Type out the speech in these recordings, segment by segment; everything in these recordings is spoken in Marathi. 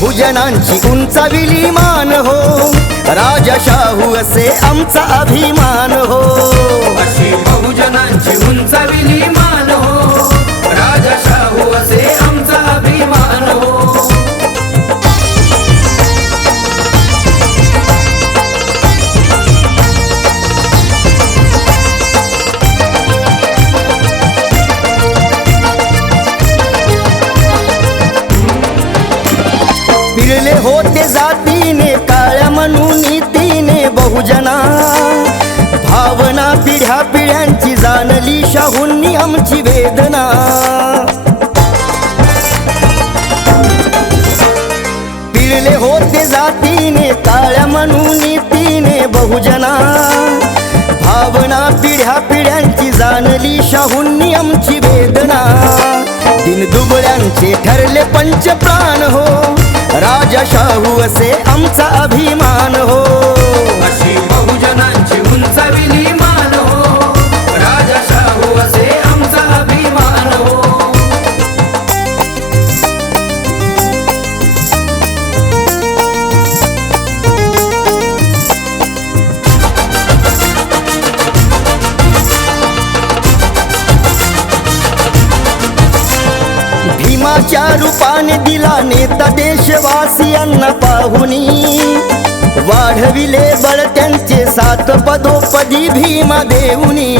बहुजनांची उंचाविली मान हो. राजा शाहू असे आमचा अभिमान हो. अशी बहुजनांची उंचाविली पूजना भावना पिढ्या पिढ्यांची जाणली शाहूंनी आमची वेदना. पिळले होते जातीने काळ्या म्हणून तिने बहुजना. भावना पिढ्या पिढ्यांची जाणली शाहूंनी आमची वेदना. दिन दुबळ्यांचे ठरले पंच प्राण हो राजा शाहू असे आमचा अभिमान हो. भीमाच्या रूपाने दिला नेता देशवासियांना पाहुनी वाढविले बळ त्यांचे सात पदोपदी भीमा देऊनी.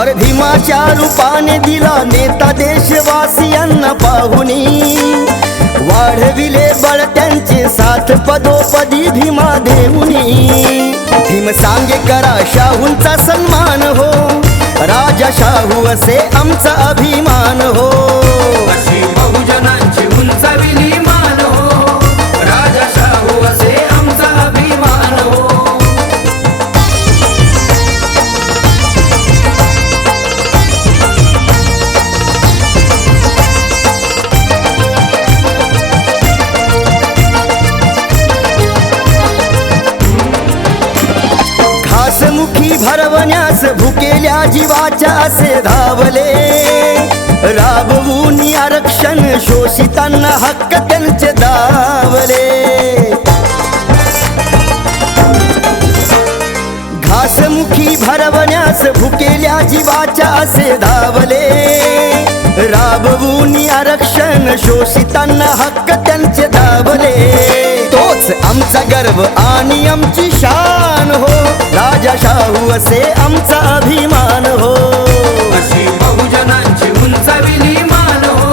अर भीमाच्या रूपाने दिला नेता देशवासियांना पाहुनी वाढविले बळ त्यांचे सात पदोपदी भीमा देऊनी. भीम सांगे करा शाहूंचा सन्मान हो. राजा शाहू असे आमचा अभिमान हो. घासमुखी भरवण्यास भुकेल्या जीवाच्या असे धावले. राबवून आरक्षण शोषितांना हक्क त्यांचे दावले. घासमुखी भरवण्यास भुकेल्या जीवाच्या असे धावले. राबवून आरक्षण शोषितांना हक्क त्यांचे दावले. तोच आमचा गर्व आणि आमची शान हो. राजा शाहू असे आमचा अभिमान हो. अशी बहुजनांची उंचाविली मान हो.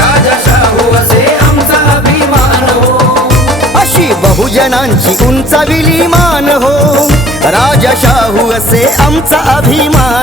राजा शाहू असे आमचा अभिमान हो. अशी बहुजनांची उंचाविली मान हो. राजा शाहू असे आमचा अभिमान